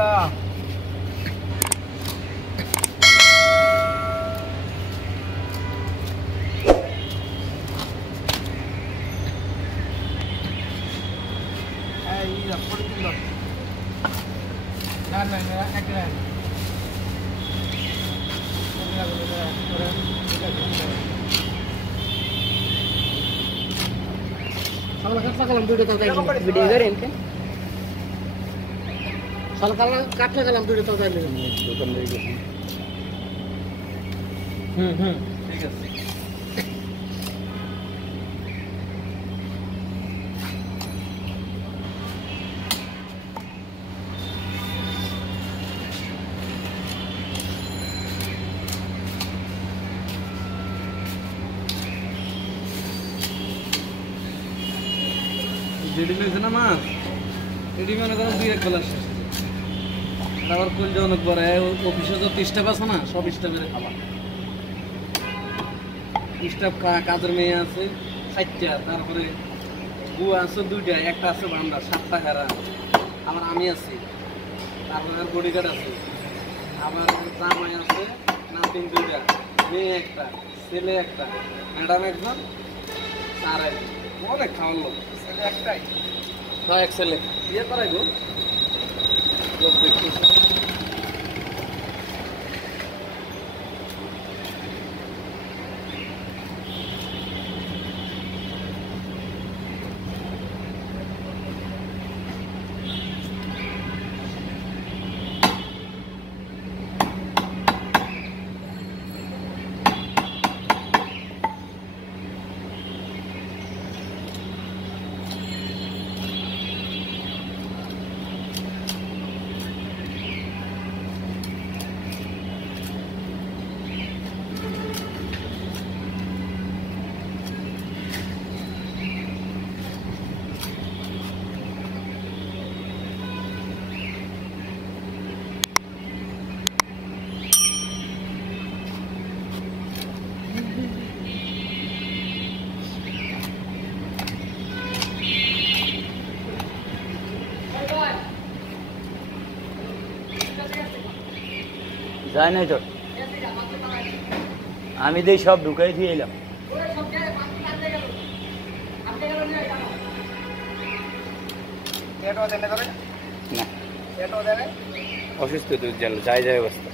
বিসমিল্লাহ। এই আপনি দিন না না না একটা sakalam video tahu tadi video garin kan sakalam katla kalam video tahu tadi দোকান দিয়ে গেছি ঠিক আছে যেটি লইছে না মাছ এটি মনে করেন 2-1 বেলা শেষ তারপর কোন জনক পরে অফিসে তো 30 টাকা আছে না সব স্টাফের খাবার স্টাফ কাজের মেয়ে আছে 60টা তারপরে বুয়া আছে 2টা একটা আছে বান্দা 7টা হেরা আমার আমি আছি তারপরে বডিগার্ড আছে আবার জামাই আছে নাতিন 2টা মেয়ে একটা ছেলে একটা ম্যাডাম একজন আর অনেক খাওয়ালো ছেলে একটাই হ্যাঁ এক ছেলে বিয়ে করাই গো লোক দেখতেছে যায় নাই তো আমি দেই সব ঢুকাই দিয়ে এলাম না অসুস্থ তো যাই যায় অবস্থা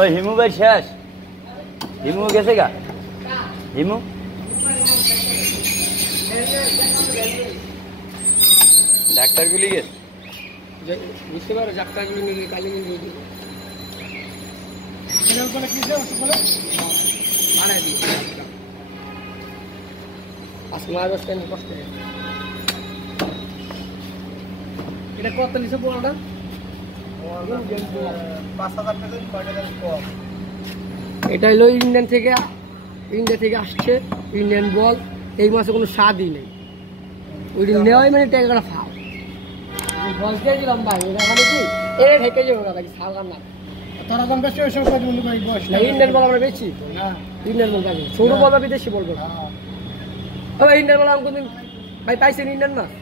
ওই হিমু ভাই শেষ হিমু গেছে গা হিমু ডাক্তারগুলি গেছে বুঝতে পারো ডাক্তারগুলি নিয়ে কালি নিয়ে দিই বানাই দিই আসমার বসতে কষ্ট এটা কত নিচে পড়াটা 5,000 টাকা কম এটা হলো ইন্ডিয়া থেকে আসছে ইন্ডিয়ান বল এই মাসে কোনো স্বাদই নেই ওই নেওয়াই মানে টাকাটা খাও বল দিলাম ভাই এটা মানে কি এ থেকে যাবো না ভাই সাগার না তারা দাম বেশি ওই সব কাজ বন্ধ করে বস না ইন্ডিয়ান বল আমরা বেচি না ইন্ডিয়ান বল কাজ ছোট বল বিদেশি বলবো ইন্ডিয়ান বল আমি কোনদিন ভাই পাইছেন ইন্ডিয়ান মাছ